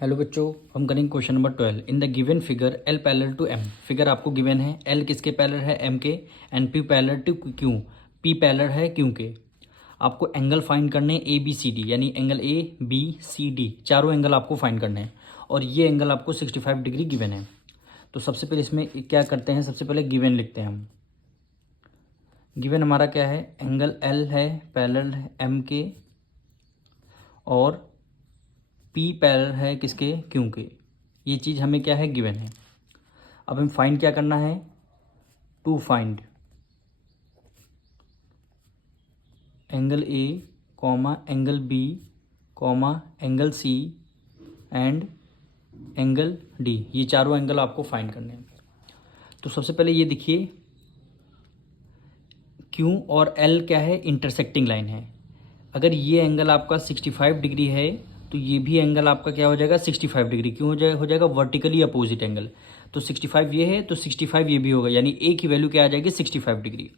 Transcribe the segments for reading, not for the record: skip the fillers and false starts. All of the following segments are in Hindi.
हेलो बच्चों, हम करेंगे question number 12। In the given figure L parallel to M. Figure आपको गिवन है, एल किसके पैरेलल है? एम के। And P parallel to Q, P parallel है क्यू के। आपको एंगल फाइंड करने ए बी सी डी, यानी angle A B C D, चारों एंगल आपको फाइंड करने हैं। और ये एंगल आपको 65 डिग्री गिवन है। तो सबसे पहले इसमें क्या करते हैं, सबसे पहले गिवन लिखते हैं हम। गिवन हमारा क्या है? एंगल एल है पैरेलल है एम के, और पी पैरेलल है किसके? क्यू के। ये चीज़ हमें क्या है? गिवन है। अब हमें फाइंड क्या करना है? To find angle A comma angle B comma angle C and angle D. ये चारों एंगल आपको फाइंड करने हैं। तो सबसे पहले ये देखिए, क्यू और एल क्या है? इंटरसेक्टिंग लाइन है। अगर ये एंगल आपका 65 डिग्री है तो ये भी एंगल आपका क्या हो जाएगा? 65 डिग्री। क्यों हो जाएगा? Vertically opposite angle. तो 65 ये है तो 65 ये भी होगा, यानी ए की वैल्यू क्या आ जाएगी? 65 डिग्री।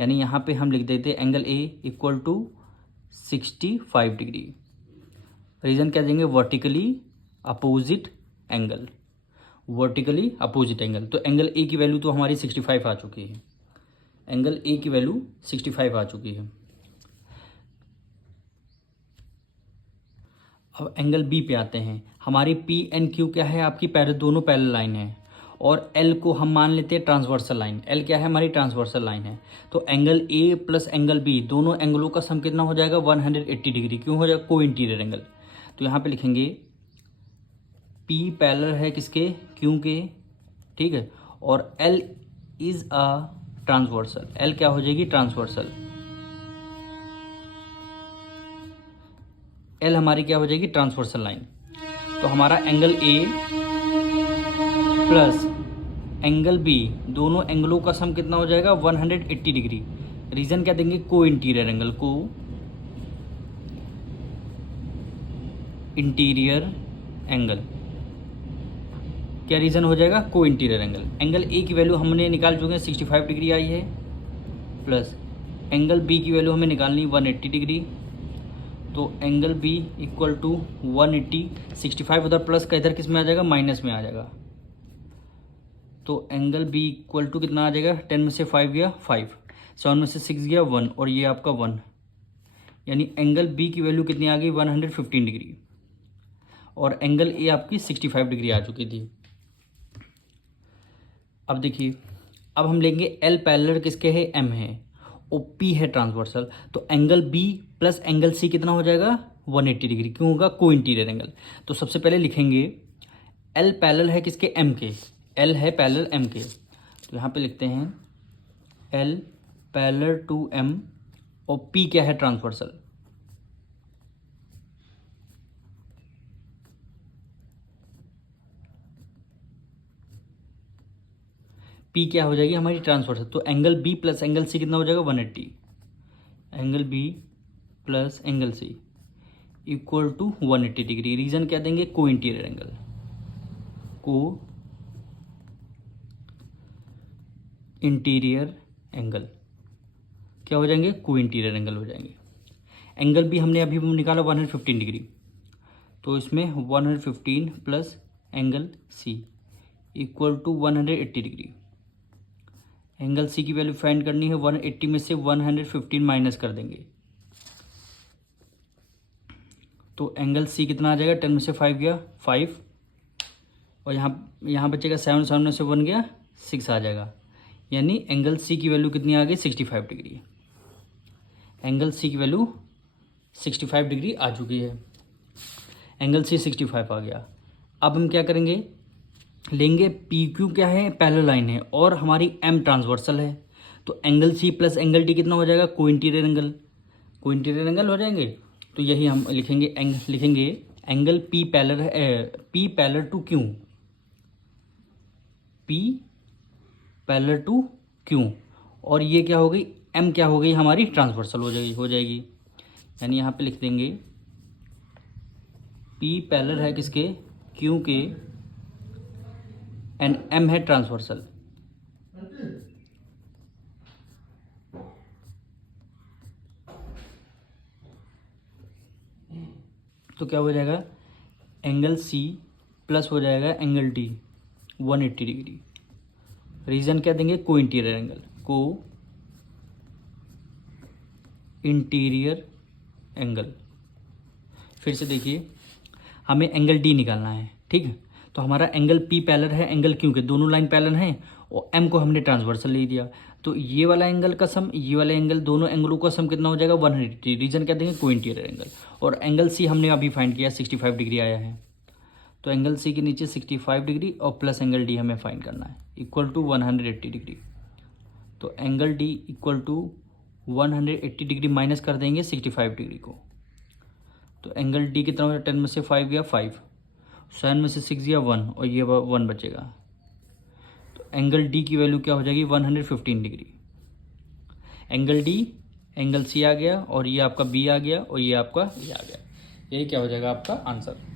यानी यहाँ पे हम लिख देते हैं angle A equal to 65 degree. Reason क्या देंगे? Vertically opposite angle. Vertically opposite angle. तो एंगल ए की वैल्यू तो हमारी 65 आ चुकी है। एंगल ए की वैल्यू 65 आ चुकी है। अब एंगल बी पे आते हैं। हमारी पी एंड क्यू क्या है? आपकी दोनों पैरेलल लाइन है। और एल को हम मान लेते हैं ट्रांसवर्सल लाइन। एल क्या है? हमारी ट्रांसवर्सल लाइन है। तो angle A plus angle B, दोनों एंगलों का सम कितना हो जाएगा? 180 डिग्री। क्यों हो जाएगा? Co-interior angle. तो यहाँ पे लिखेंगे पी पैरेलल है किसके? क्यू के, ठीक है। और L is a transversal. L क्या हो जाएगी? ट्रांसवर्सल। एल हमारी क्या हो जाएगी? Transversal line. तो हमारा angle A plus angle B, दोनों एंगलों का सम कितना हो जाएगा? 180 डिग्री। रीजन क्या देंगे? Co-interior angle. Co-interior angle. क्या रीजन हो जाएगा? Co-interior angle. Angle A की वैल्यू हमने निकाल चुके हैं, 65 डिग्री आई है। प्लस एंगल बी की वैल्यू हमें निकालनी 180 डिग्री। तो एंगल बी इक्वल टू 180। 65 उधर प्लस का इधर किस में आ जाएगा? माइनस में आ जाएगा। तो एंगल बी इक्वल टू कितना आ जाएगा? 10 में से 5 गया 5, 7 में से 6 गया 1, और ये आपका 1। यानी एंगल बी की वैल्यू कितनी आ गई? 115 डिग्री। और एंगल ए आपकी 65 डिग्री आ चुकी थी। अब देखिए, अब हम लेंगे एल पैरेलल किसके है? एम है। ओ पी है ट्रांसवर्सल। तो angle B plus angle C कितना हो जाएगा? 180 डिग्री। क्यों होगा? को इंटीरियर एंगल। तो सबसे पहले लिखेंगे एल पैरेलल है किसके? एम के। एल है पैरेलल एम के। तो यहाँ पे लिखते हैं एल पैरेलल टू एम, और पी क्या है? ट्रांसवर्सल। पी क्या हो जाएगी? हमारी ट्रांसवर्सल। तो angle B plus angle C कितना हो जाएगा? 180। Angle B plus angle C equal to 180 degree. Reason क्या देंगे? Co-interior angle. Co-interior angle क्या हो जाएंगे? को इंटीरियर एंगल हो जाएंगे। एंगल बी हमने अभी निकाला 115 डिग्री। तो इसमें 115 plus angle C equal to 180 degree. Angle C की वैल्यू फाइंड करनी है। 180 में से 115 माइनस कर देंगे। तो एंगल सी कितना आ जाएगा? 10 में से 5 गया 5, और यहाँ बचेगा 7, 7 में से 1 गया 6 आ जाएगा। यानी एंगल सी की वैल्यू कितनी आ गई? 65 डिग्री। एंगल सी की वैल्यू 65 डिग्री आ चुकी है। एंगल सी 65 आ गया। अब हम क्या करेंगे? लेंगे पी क्यू क्या है? पैरेलल लाइन है, और हमारी एम ट्रांसवर्सल है। तो angle C plus angle D कितना हो जाएगा? Co-interior angle. Co-interior angle हो जाएंगे। तो यही हम लिखेंगे एंगल पी पैरेलल है, P parallel to Q. P parallel to Q. और ये क्या हो गई? एम क्या हो गई? हमारी ट्रांसवर्सल हो जाएगी। यानी यहाँ पे लिख देंगे पी पैरेलल है किसके? क्यू के, एंड एम है ट्रांसवर्सल। तो क्या हो जाएगा? एंगल सी प्लस हो जाएगा एंगल डी 180 डिग्री। रीज़न क्या देंगे, co-interior angle, co-interior angle. फिर से देखिए, हमें एंगल डी निकालना है, ठीक है। तो हमारा एंगल पी पैरेलल है एंगल क्यू के, दोनों लाइन पैरेलल हैं और एम को हमने ट्रांसवर्सल ले दिया। तो ये वाला एंगल का सम, ये वाला एंगल, दोनों एंगलों का सम कितना हो जाएगा 180। रीजन क्या देंगे, को इंटीरियर एंगल। और एंगल सी हमने अभी फाइंड किया 65 डिग्री आया है। तो एंगल सी के नीचे 65 डिग्री और प्लस एंगल डी हमें फाइंड करना है इक्वल टू 180 डिग्री। तो angle D equal to 180 degree minus कर देंगे 65 डिग्री को। तो एंगल डी कितना हो गया, 10 में से 5 गया 5, 7 में से 6 गया 1 और ये 1 बचेगा। तो एंगल डी की वैल्यू क्या हो जाएगी 115 degree. Angle D, angle C आ गया और ये आपका बी आ गया और ये आपका ये आ गया। यही क्या हो जाएगा आपका आंसर।